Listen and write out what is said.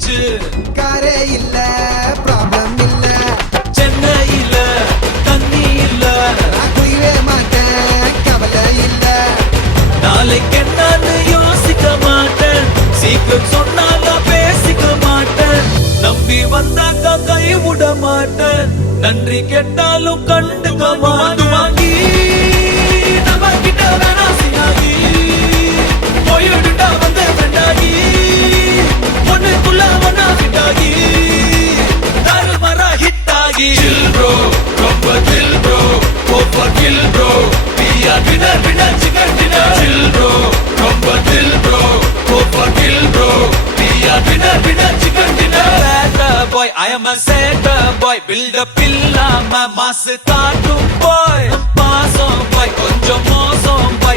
போச்சு. காரே இல்ல ப்ராப்ளம் இல்ல சென்னையில தண்ணி இல்ல நான் குடிவே மாட்டேன் கவலை இல்ல நாளைக்கு என்னன்னு யோசிக்க மாட்டேன் சீக்கிரம் சொன்னால பேசிக்க மாட்டேன் நம்பி வந்தாக்கா கை விட மாட்டேன் நன்றி கேட்டாலும் கண்டுக்க மாட்டேன் வாங்கி நம்ம கிட்ட வேணா சினாகி போயிடுட்டா வந்து ஃப்ரெண்டாகி ஒண்ணுக்குள்ள ஒன்னா ஃபிட்டாகி தாறுமாறா ஹிட் ஆகி chill bro ரொம்ப chill bro over kill bro we are winner chicken dinner chill bro ரொம்ப chill bro over kill bro we are winner chicken dinner better boy I am a setter boy build up இல்லாம மாசு காட்டும் boy பாசம் boy கொஞ்சம் மோசம் boy